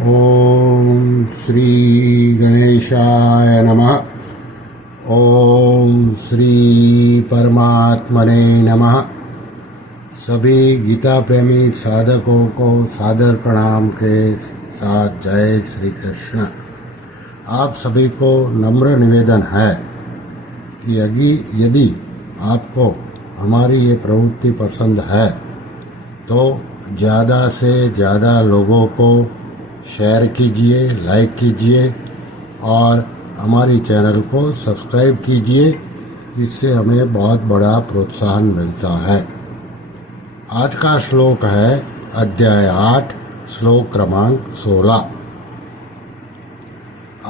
ओम श्री गणेशाय नमः। ओम श्री परमात्मने नमः। सभी गीता प्रेमी साधकों को सादर प्रणाम के साथ जय श्री कृष्ण। आप सभी को नम्र निवेदन है कि यदि आपको हमारी ये प्रवृत्ति पसंद है तो ज़्यादा से ज़्यादा लोगों को शेयर कीजिए, लाइक कीजिए और हमारी चैनल को सब्सक्राइब कीजिए। इससे हमें बहुत बड़ा प्रोत्साहन मिलता है। आज का श्लोक है अध्याय 8, श्लोक क्रमांक 16।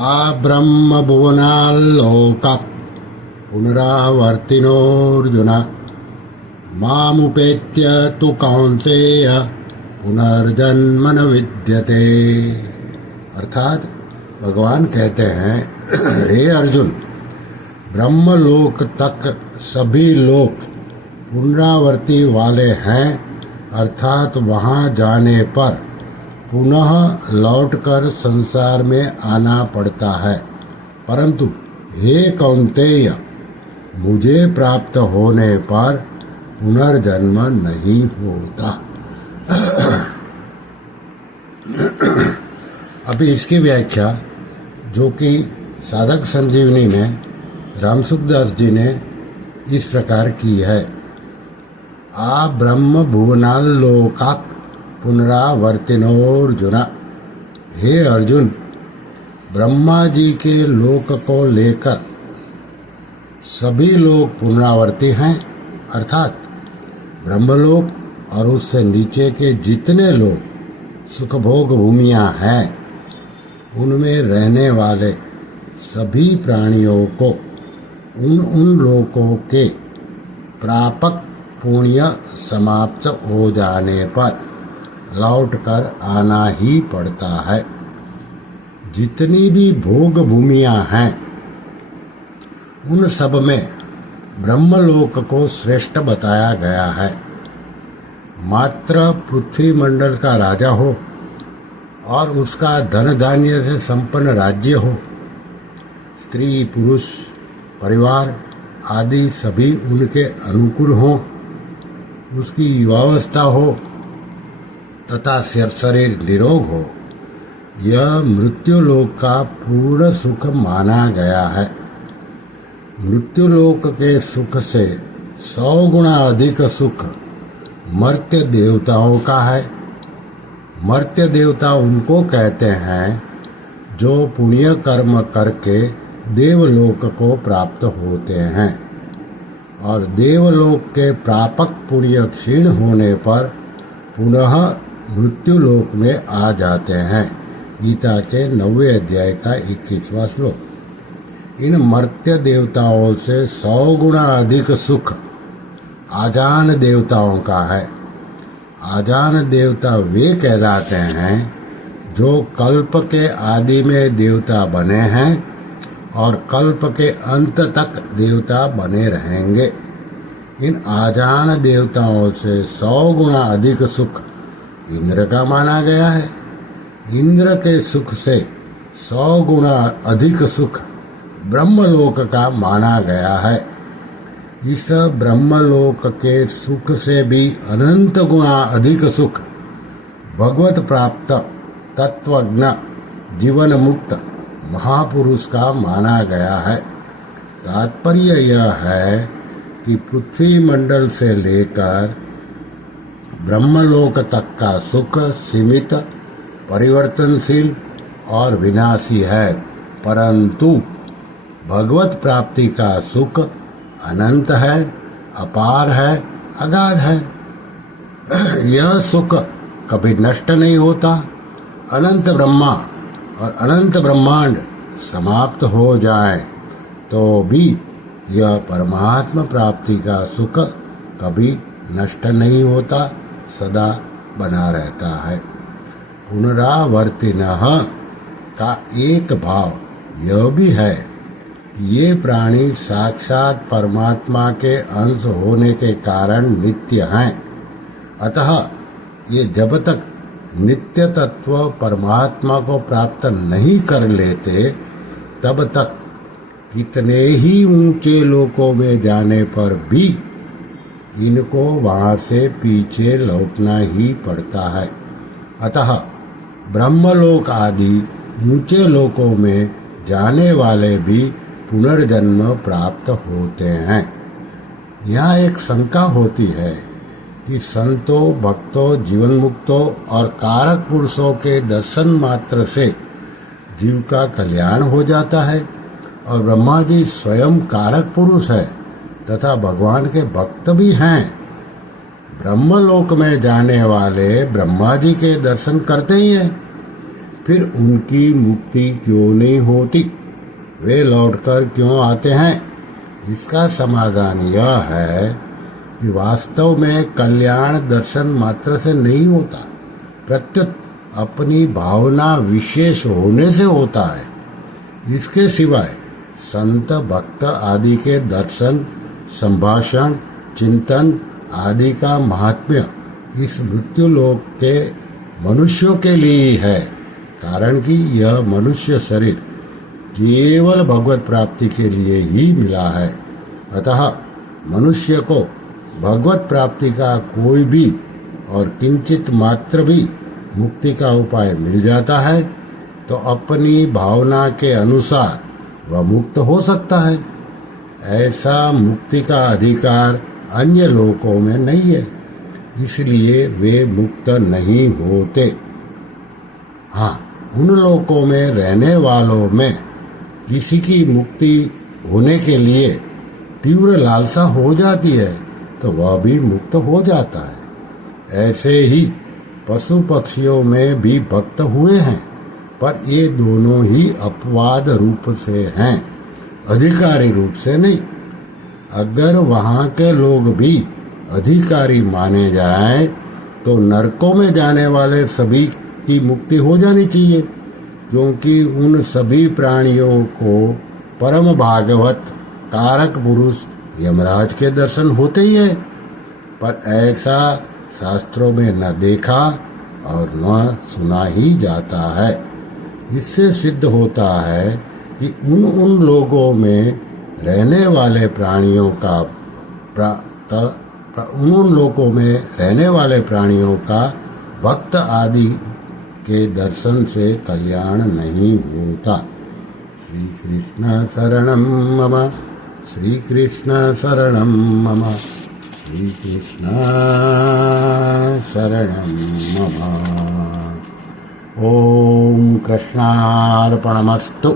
आब्रह्म भुवनाल्लोका पुनरावर्तिनोऽर्जुन मामुपेत्य तु कौन्तेय पुनर्जन्म न विद्यते। अर्थात भगवान कहते हैं, हे अर्जुन, ब्रह्मलोक तक सभी लोग पुनरावर्ती वाले हैं, अर्थात वहाँ जाने पर पुनः लौटकर संसार में आना पड़ता है। परंतु हे कौन्तेय, मुझे प्राप्त होने पर पुनर्जन्म नहीं होता। अभी इसकी व्याख्या जो कि साधक संजीवनी में रामसुखदास जी ने इस प्रकार की है। आ ब्रह्म भुवनाल्लोका पुनरावर्तिनोऽर्जुन। हे अर्जुन, ब्रह्मा जी के लोक को लेकर सभी लोग पुनरावर्ती हैं, अर्थात ब्रह्मलोक और उससे नीचे के जितने लोग सुखभोग भूमियाँ हैं, उनमें रहने वाले सभी प्राणियों को उन लोकों के प्रापक पुण्य समाप्त हो जाने पर लौटकर आना ही पड़ता है। जितनी भी भोग भूमियाँ हैं, उन सब में ब्रह्मलोक को श्रेष्ठ बताया गया है। मात्र पृथ्वी मंडल का राजा हो और उसका धन धान्य से संपन्न राज्य हो, स्त्री पुरुष परिवार आदि सभी उनके अनुकूल हों, उसकी युवावस्था हो तथा शरीर निरोग हो, यह मृत्युलोक का पूर्ण सुख माना गया है। मृत्युलोक के सुख से 100 गुना अधिक सुख मर्त्य देवताओं का है। मर्त्य देवता उनको कहते हैं जो पुण्य कर्म करके देवलोक को प्राप्त होते हैं और देवलोक के प्रापक पुण्य क्षीण होने पर पुनः मृत्युलोक में आ जाते हैं। गीता के 9वें अध्याय का 21वां श्लोक। इन मर्त्य देवताओं से 100 गुना अधिक सुख आजान देवताओं का है। आजान देवता वे कहलाते हैं जो कल्प के आदि में देवता बने हैं और कल्प के अंत तक देवता बने रहेंगे। इन आजान देवताओं से 100 गुना अधिक सुख इंद्र का माना गया है। इंद्र के सुख से 100 गुना अधिक सुख ब्रह्मलोक का माना गया है। इस ब्रह्मलोक के सुख से भी अनंत गुना अधिक सुख भगवत प्राप्त तत्वज्ञ जीवन मुक्त महापुरुष का माना गया है। तात्पर्य यह है कि पृथ्वी मंडल से लेकर ब्रह्मलोक तक का सुख सीमित, परिवर्तनशील और विनाशी है, परंतु भगवत प्राप्ति का सुख अनंत है, अपार है, अगाध है। यह सुख कभी नष्ट नहीं होता। अनंत ब्रह्मा और अनंत ब्रह्मांड समाप्त हो जाए तो भी यह परमात्मा प्राप्ति का सुख कभी नष्ट नहीं होता, सदा बना रहता है। पुनरावर्तिनः का एक भाव यह भी है कि ये प्राणी साक्षात परमात्मा के अंश होने के कारण नित्य हैं। अतः ये जब तक नित्य तत्व परमात्मा को प्राप्त नहीं कर लेते, तब तक कितने ही ऊंचे लोकों में जाने पर भी इनको वहां से पीछे लौटना ही पड़ता है। अतः ब्रह्मलोक आदि ऊंचे लोकों में जाने वाले भी पुनर्जन्म प्राप्त होते हैं। यहाँ एक शंका होती है कि संतों, भक्तों, जीवन मुक्तों और कारक पुरुषों के दर्शन मात्र से जीव का कल्याण हो जाता है और ब्रह्मा जी स्वयं कारक पुरुष है तथा भगवान के भक्त भी हैं। ब्रह्मलोक में जाने वाले ब्रह्मा जी के दर्शन करते ही हैं, फिर उनकी मुक्ति क्यों नहीं होती? वे लौटकर क्यों आते हैं? इसका समाधान यह है कि वास्तव में कल्याण दर्शन मात्र से नहीं होता, प्रत्युत अपनी भावना विशेष होने से होता है। इसके सिवाय संत, भक्त आदि के दर्शन, संभाषण, चिंतन आदि का महात्म्य इस मृत्यु लोक के मनुष्यों के लिए ही है, कारण कि यह मनुष्य शरीर केवल भगवत प्राप्ति के लिए ही मिला है। अतः मनुष्य को भगवत प्राप्ति का कोई भी और किंचित मात्र भी मुक्ति का उपाय मिल जाता है तो अपनी भावना के अनुसार वह मुक्त हो सकता है। ऐसा मुक्ति का अधिकार अन्य लोकों में नहीं है, इसलिए वे मुक्त नहीं होते। हाँ, उन लोकों में रहने वालों में किसी की मुक्ति होने के लिए तीव्र लालसा हो जाती है तो वह भी मुक्त हो जाता है। ऐसे ही पशु पक्षियों में भी भक्त हुए हैं, पर ये दोनों ही अपवाद रूप से हैं, अधिकारी रूप से नहीं। अगर वहाँ के लोग भी अधिकारी माने जाएं तो नरकों में जाने वाले सभी की मुक्ति हो जानी चाहिए, क्योंकि उन सभी प्राणियों को परम भागवत कारक पुरुष यमराज के दर्शन होते ही है। पर ऐसा शास्त्रों में न देखा और न सुना ही जाता है। इससे सिद्ध होता है कि उन लोगों में रहने वाले प्राणियों का उन लोगों में रहने वाले प्राणियों का भक्त आदि के दर्शन से कल्याण नहीं होता। श्री कृष्ण शरणं मम, श्री कृष्ण शरणं मम, श्री कृष्ण शरणं मम। ओम कृष्णार्पणमस्तु।